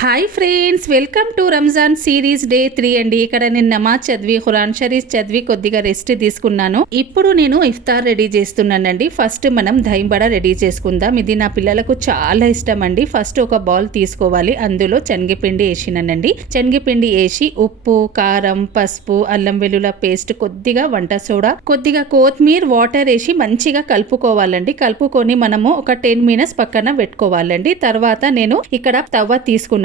Hi friends, welcome to Ramzan series day 3 అండి. ఇక్కడ నేను నమాజ్ చదివి ఖురాన్ షరీఫ్ చదివి కొద్దిగా రెస్ట్ తీసుకున్నాను. ఇప్పుడు నేను ఇఫ్తార్ రెడీ చేస్తున్నానండి. ఫస్ట్ మనం దహీ బడా రెడీ చేసుకుందాం. ఇది నా పిల్లలకు చాలా ఇష్టం అండి. ఫస్ట్ ఒక బౌల్ తీసుకోవాలి. అందులో శనగపిండి వేసినానండి. శనగపిండి వేసి ఉప్పు, కారం, పసుపు, అల్లం వెల్లుల్లి పేస్ట్, కొద్దిగా వంట సోడా, కొద్దిగా కొత్తిమీర, వాటర్ వేసి మంచిగా కలుపుకోవాలండి. కలుపుకొని మనము ఒక 10 మినిట్స్ పక్కన పెట్టుకోవాలండి. తర్వాత నేను ఇక్కడ తవ్వ తీసుకున్నానండి.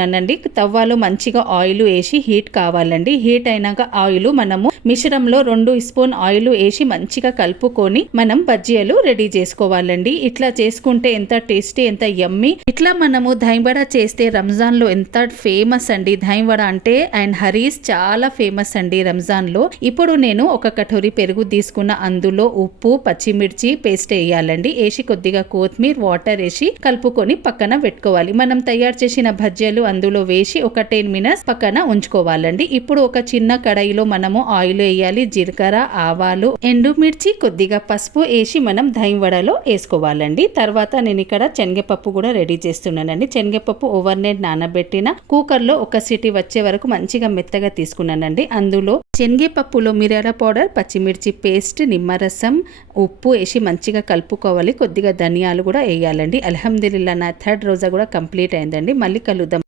తవ్వలో మంచిగా ఆయిల్ వేసి హీట్ కావాలండి. హీట్ అయినాక ఆయిల్ మనము మిశ్రమంలో 2 స్పూన్ ఆయిల్ వేసి మంచిగా కలుపుకొని మనం బజ్జీలు రెడీ చేసుకోవాలండి. ఇట్లా చేసుకుంటే ఎంత టేస్టీ, ఎంత యమ్మీ. ఇట్లా మనము దహీ బడా చేస్తే రంజాన్ లో ఎంత ఫేమస్ అండి. దహీ బడా అంటే అండ్ హరీస్ చాలా ఫేమస్ అండి రంజాన్ లో. ఇప్పుడు నేను ఒక కటోరీ పెరుగు తీసుకున్న, అందులో ఉప్పు, పచ్చిమిర్చి పేస్ట్ వేయాలండి. వేసి కొద్దిగా కొత్తిమీర, వాటర్ వేసి కలుపుకొని పక్కన పెట్టుకోవాలి. మనం తయారు చేసిన బజ్జీలు అందులో వేసి ఒక 10 మినిట్స్ పక్కన ఉంచుకోవాలండి. ఇప్పుడు ఒక చిన్న కడాయిలో మనము ఆయిల్ వేయాలి. జీలకర్ర, ఆవాలు, ఎండుమిర్చి, కొద్దిగా పసుపు వేసి మనం దహీ వడలో వేసుకోవాలండి. తర్వాత నేను ఇక్కడ శనగపప్పు కూడా రెడీ చేస్తున్నానండి. శనగపప్పు ఓవర్ నైట్ నానబెట్టిన కుక్కర్ లో ఒక సిటీ వచ్చే వరకు మంచిగా మెత్తగా తీసుకున్నానండి. అందులో శనగపప్పులో మిరియాల పౌడర్, పచ్చిమిర్చి పేస్ట్, నిమ్మరసం, ఉప్పు వేసి మంచిగా కలుపుకోవాలి. కొద్దిగా ధనియాలు కూడా వేయాలండి. అల్హమ్దులిల్లా, నా 3rd రోజా కూడా కంప్లీట్ అయిందండి. మళ్ళీ కలుద్దాం.